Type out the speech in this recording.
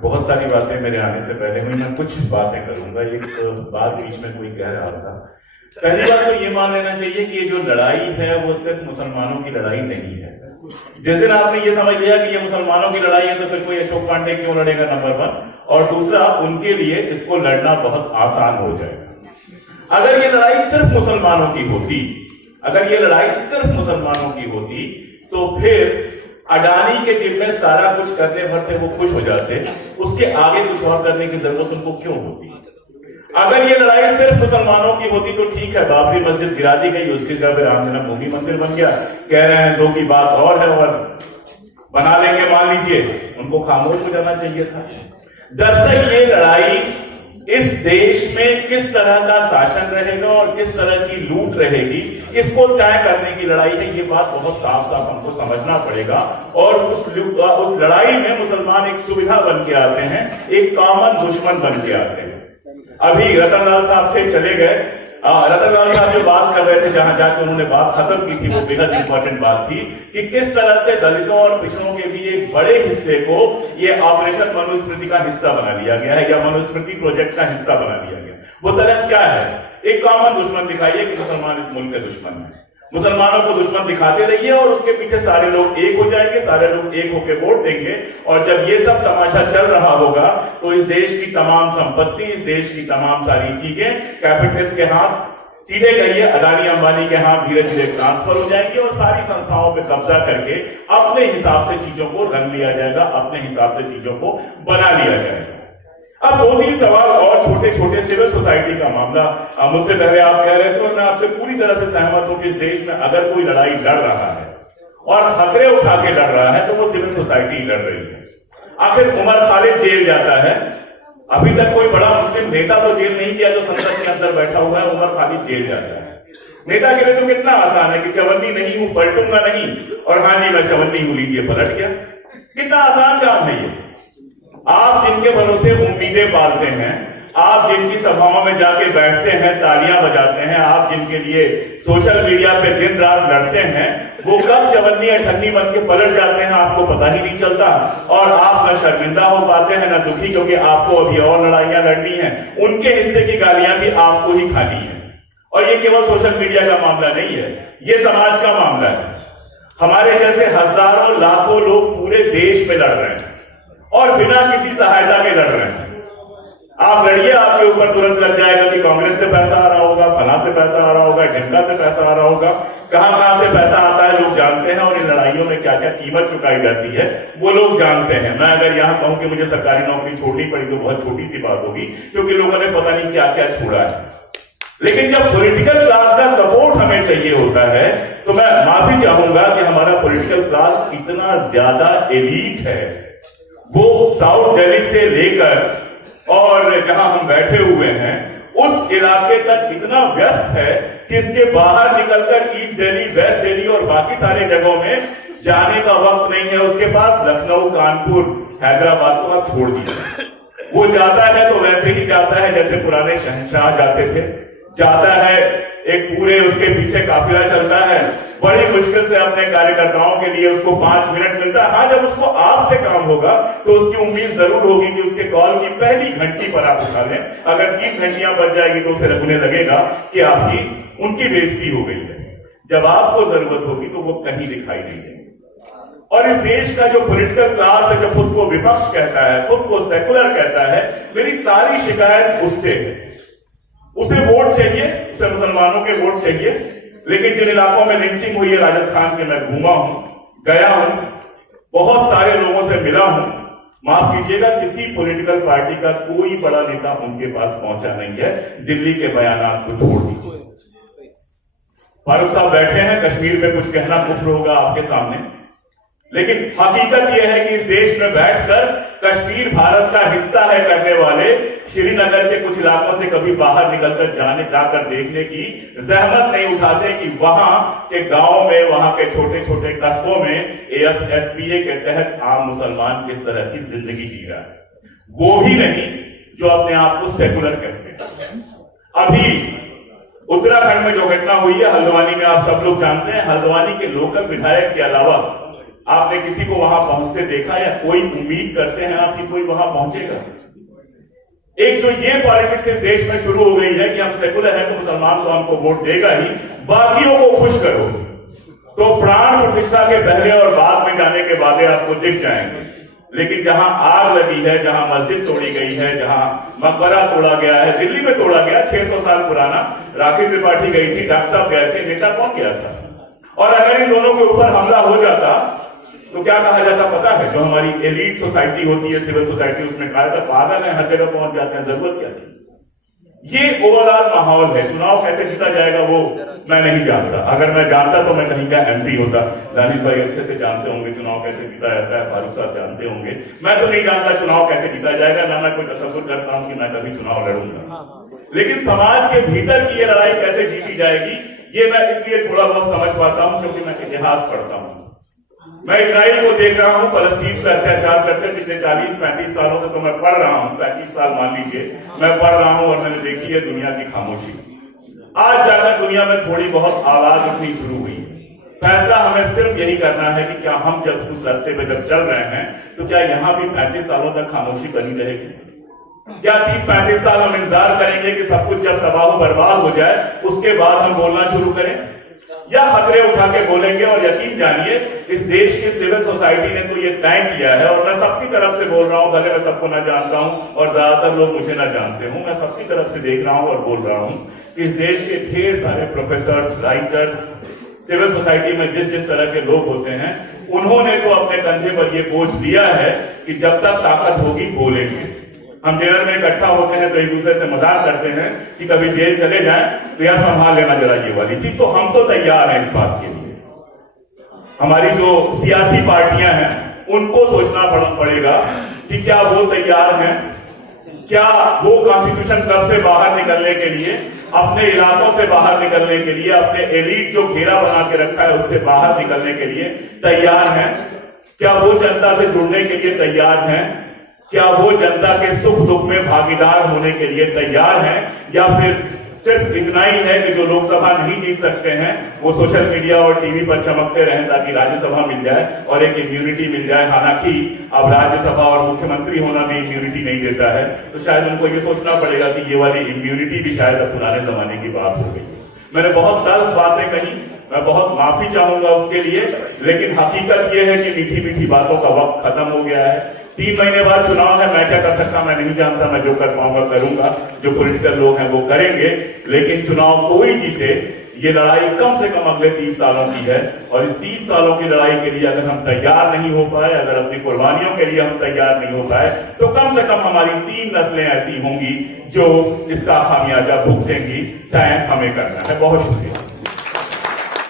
बहुत सारी बातें मेरे आने से पहले हुई, मैं कुछ बातें करूंगा। एक बात बीच में कोई कह रहा था। पहली बात तो ये मान लेना चाहिए कि ये जो लड़ाई है वो सिर्फ मुसलमानों की लड़ाई नहीं है। जिस दिन आपने ये समझ लिया कि ये मुसलमानों की लड़ाई है तो फिर कोई अशोक पांडे क्यों लड़ेगा, नंबर 1। और दूसरा, उनके लिए इसको लड़ना बहुत आसान हो जाएगा। अगर ये लड़ाई सिर्फ मुसलमानों की होती, अगर ये लड़ाई सिर्फ मुसलमानों की होती तो फिर अडानी के जिम्मे सारा कुछ करने भर से वो खुश हो जाते, उसके आगे कुछ और करने की जरूरत उनको क्यों होती? अगर ये लड़ाई सिर्फ मुसलमानों की होती तो ठीक है, बाबरी मस्जिद गिरा दी गई, उसकी जगह राम जन्मभूमि मंदिर बन गया, कह रहे हैं 2 की बात और है और बना लेंगे, मान लीजिए, उनको खामोश हो जाना चाहिए था। दरअसल ये लड़ाई इस देश में किस तरह का शासन रहेगा और किस तरह की लूट रहेगी, इसको तय करने की लड़ाई है। ये बात बहुत साफ साफ हमको समझना पड़ेगा। और उस लड़ाई में मुसलमान एक सुविधा बन के आते हैं, एक कॉमन दुश्मन बन के आते हैं। अभी रतनलाल साहब थे, चले गए। रतनलाल साहब जो बात कर रहे थे, जहां जाकर उन्होंने बात खत्म की थी, वो बेहद इंपॉर्टेंट बात थी कि किस तरह से दलितों और पिछड़ों के भी एक बड़े हिस्से को ये ऑपरेशन मनुस्मृति का हिस्सा बना लिया गया है, या मनुस्मृति प्रोजेक्ट का हिस्सा बना लिया गया। वो तरह क्या है? एक कॉमन दुश्मन दिखाइए कि मुसलमान इस मुल्क के दुश्मन है, मुसलमानों को दुश्मन दिखाते रहिए और उसके पीछे सारे लोग एक हो जाएंगे, सारे लोग एक होकर वोट देंगे। और जब ये सब तमाशा चल रहा होगा तो इस देश की तमाम संपत्ति, इस देश की तमाम सारी चीजें कैपिटलिस्ट के हाथ, सीधे कहिए अडानी अंबानी के हाथ धीरे धीरे ट्रांसफर हो जाएंगे और सारी संस्थाओं पर कब्जा करके अपने हिसाब से चीजों को रंग लिया जाएगा, अपने हिसाब से चीजों को बना लिया जाएगा। अब 2-3 सवाल और छोटे छोटे। सिविल सोसाइटी का मामला, मुझसे पहले आप कह रहे थे और मैं आपसे पूरी तरह से सहमत हूं कि इस देश में अगर कोई लड़ाई लड़ रहा है और खतरे उठा के लड़ रहा है तो वो सिविल सोसाइटी लड़ रही है। आखिर उमर खालिद जेल जाता है, अभी तक कोई बड़ा मुस्लिम नेता तो जेल नहीं गया जो संसद के अंदर बैठा हुआ है, उमर खालिद जेल जाता है। नेता के लिए तो कितना आसान है कि चवन्नी नहीं हूं, पलटूंगा नहीं, और हाँ जी मैं चवन्नी हूं, लीजिए पलट गया। कितना आसान काम है ये। आप जिनके भरोसे उम्मीदें पालते हैं, आप जिनकी सभाओं में जाके बैठते हैं, तालियां बजाते हैं, आप जिनके लिए सोशल मीडिया पे दिन रात लड़ते हैं, वो कब चवन्नी अठन्नी बन के पलट जाते हैं आपको पता ही नहीं चलता। और आप न शर्मिंदा हो पाते हैं न दुखी, क्योंकि आपको अभी और लड़ाइयां लड़नी है, उनके हिस्से की गालियां भी आपको ही खानी है। और ये केवल सोशल मीडिया का मामला नहीं है, ये समाज का मामला है। हमारे जैसे हजारों लाखों लोग पूरे देश में लड़ रहे हैं और बिना किसी सहायता के लड़ रहे हैं। आप लड़िए, आपके ऊपर तुरंत लग जाएगा कि कांग्रेस से पैसा आ रहा होगा, फला से पैसा आ रहा होगा, ढिमका से पैसा आ रहा होगा, कहां से पैसा आता है लोग जानते हैं। और इन लड़ाइयों में क्या क्या कीमत चुकाई जाती है वो लोग जानते हैं। मैं अगर यहां कहूं कि मुझे सरकारी नौकरी छोड़नी पड़ी तो बहुत छोटी सी बात होगी, क्योंकि लोगों ने पता नहीं क्या क्या छोड़ा है। लेकिन जब पॉलिटिकल क्लास का सपोर्ट हमें चाहिए होता है तो मैं माफी चाहूंगा कि हमारा पॉलिटिकल क्लास इतना ज्यादा एलीट है, वो साउथ दिल्ली से लेकर और जहां हम बैठे हुए हैं उस इलाके तक इतना व्यस्त है कि इसके बाहर निकलकर ईस्ट दिल्ली, वेस्ट दिल्ली और बाकी सारे जगहों में जाने का वक्त नहीं है उसके पास। लखनऊ, कानपुर, हैदराबाद को आप छोड़ दीजिए, वो जाता है तो वैसे ही जाता है जैसे पुराने शहंशाह जाते थे, जाता है एक पूरे उसके पीछे काफिला चलता है, बड़ी मुश्किल से अपने कार्यकर्ताओं के लिए उसको 5 मिनट मिलता है। हाँ, जब उसको आपसे काम होगा तो उसकी उम्मीद जरूर होगी कि उसके कॉल की पहली घंटी पर आप उठा लें। अगर 3 घंटियां बच जाएगी तो उसे लगने लगेगा कि आपकी उनकी बेइज्जती हो गई है। जब आपको जरूरत होगी तो वो कहीं दिखाई नहीं देगी। और इस देश का जो पॉलिटिकल क्लास है, जो खुद को विपक्ष कहता है, खुद को सेकुलर कहता है, मेरी सारी शिकायत उससे है। उसे वोट चाहिए, उसे मुसलमानों के वोट चाहिए। लेकिन जिन इलाकों में लिंचिंग हुई है राजस्थान के, मैं घूमा हूं, गया हूं, बहुत सारे लोगों से मिला हूं, माफ कीजिएगा किसी पॉलिटिकल पार्टी का कोई बड़ा नेता उनके पास पहुंचा नहीं है। दिल्ली के बयान को छोड़ दीजिए। फारूक साहब बैठे हैं, कश्मीर पे कुछ कहना कुफ्र होगा आपके सामने, लेकिन हकीकत यह है कि इस देश में बैठकर कश्मीर भारत का हिस्सा है करने वाले श्रीनगर के कुछ इलाकों से कभी बाहर निकलकर जाकर देखने की जहमत नहीं उठाते कि वहां के गांवों में, वहां के छोटे छोटे कस्बों में AFSPA के तहत आम मुसलमान किस तरह की जिंदगी जी रहा है। वो भी नहीं जो अपने आप को सेकुलर कहते हैं। अभी उत्तराखंड में जो घटना हुई है हल्द्वानी में, आप सब लोग जानते हैं, हल्द्वानी के लोकल विधायक के अलावा आपने किसी को वहां पहुंचते देखा या कोई उम्मीद करते हैं आप कि कोई वहां पहुंचेगा? एक जो ये पॉलिटिक्स इस देश में शुरू हो गई है कि हम सेकुलर हैं तो मुसलमान तो हमको वोट देगा ही, बाकियों को खुश करो, तो प्राण प्रतिष्ठा के पहले और बाद में जाने के वादे आपको दिख जाएंगे। लेकिन जहां आग लगी है, जहां मस्जिद तोड़ी गई है, जहां मकबरा तोड़ा गया है, दिल्ली में तोड़ा गया 600 साल पुराना, राखी त्रिपाठी गई थी, डॉक्टर साहब गए थे, नेता कौन गया था? और अगर इन दोनों के ऊपर हमला हो जाता तो क्या कहा जाता पता है? जो हमारी एलीट सोसाइटी होती है, सिविल सोसाइटी, उसमें कहा जाता पागल है, हर जगह पहुंच जाते हैं, जरूरत क्या थी? ये ओवरऑल माहौल है। चुनाव कैसे जीता जाएगा वो मैं नहीं जानता। अगर मैं जानता तो मैं कहीं का एमपी होता। दानिश भाई अच्छे से जानते होंगे चुनाव कैसे जीता जाता है, फारूक साहब जानते होंगे। मैं तो नहीं जानता चुनाव कैसे जीता जाएगा, ना मैं कोई तसव्वुर करता हूं कि मैं कभी चुनाव लड़ूंगा। लेकिन समाज के भीतर की ये लड़ाई कैसे जीती जाएगी, ये मैं इसलिए थोड़ा बहुत समझ पाता हूं क्योंकि मैं इतिहास पढ़ता हूं। मैं इजराइल को देख रहा हूं, फलस्तीन पर अत्याचार करते पिछले 40-35 सालों से तो मैं पढ़ रहा हूं, 35 साल मान लीजिए मैं पढ़ रहा हूं, और मैंने देखी है दुनिया की खामोशी। आज जाकर दुनिया में थोड़ी बहुत आवाज उठनी शुरू हुई। फैसला हमें सिर्फ यही करना है कि क्या हम जब उस रास्ते पे जब चल रहे हैं तो क्या यहां भी 35 सालों तक खामोशी बनी रहेगी? क्या 30-35 साल हम इंतजार करेंगे कि सब कुछ जब तबाह बर्बाद हो जाए उसके बाद हम बोलना शुरू करें, या खतरे उठा के बोलेंगे? और यकीन जानिए इस देश की सिविल सोसाइटी ने तो ये तय किया है, और मैं सबकी तरफ से बोल रहा हूं, भले मैं सबको ना जानता हूं और ज्यादातर लोग मुझे ना जानते हूं, मैं सबकी तरफ से देख रहा हूं और बोल रहा हूं कि इस देश के ढेर सारे प्रोफेसर्स, राइटर्स, सिविल सोसाइटी में जिस जिस तरह के लोग होते हैं, उन्होंने तो अपने कंधे पर यह बोझ लिया है कि जब तक ताकत होगी बोलेंगे। हम जेल में इकट्ठा होते हैं तो एक दूसरे से मजाक करते हैं कि कभी जेल चले जाएं तो यार संभाल लेना जरा ये वाली चीज, तो हम तो तैयार हैं इस बात के लिए। हमारी जो सियासी पार्टियां हैं उनको सोचना पड़ेगा कि क्या वो तैयार हैं, क्या वो कॉन्स्टिट्यूशन क्लब से बाहर निकलने के लिए, अपने इलाकों से बाहर निकलने के लिए, अपने एलीट जो घेरा बना के रखा है उससे बाहर निकलने के लिए तैयार हैं? क्या वो जनता से जुड़ने के लिए तैयार हैं? क्या वो जनता के सुख दुख में भागीदार होने के लिए तैयार हैं? या फिर सिर्फ इतना ही है कि जो लोकसभा नहीं जीत सकते हैं वो सोशल मीडिया और टीवी पर चमकते रहें ताकि राज्यसभा मिल जाए और एक इम्यूनिटी मिल जाए? हालांकि अब राज्यसभा और मुख्यमंत्री होना भी इम्यूनिटी नहीं देता है, तो शायद उनको ये सोचना पड़ेगा कि ये वाली इम्यूनिटी भी शायद अब पुराने जमाने की बात हो गई। मैंने बहुत तल्ख बातें कही, मैं बहुत माफी चाहूंगा उसके लिए, लेकिन हकीकत यह है कि मीठी मीठी बातों का वक्त खत्म हो गया है। 3 महीने बाद चुनाव है, मैं क्या कर सकता मैं नहीं जानता, मैं जो कर पाऊंगा करूंगा, जो पॉलिटिकल लोग हैं वो करेंगे, लेकिन चुनाव कोई जीते ये लड़ाई कम से कम अगले 30 सालों की है। और इस 30 सालों की लड़ाई के लिए अगर हम तैयार नहीं हो पाए, अगर अपनी कुर्बानियों के लिए हम तैयार नहीं हो पाए, तो कम से कम हमारी 3 नस्लें ऐसी होंगी जो इसका खामियाजा भुगतेंगी। तय हमें करना है। बहुत शुक्रिया।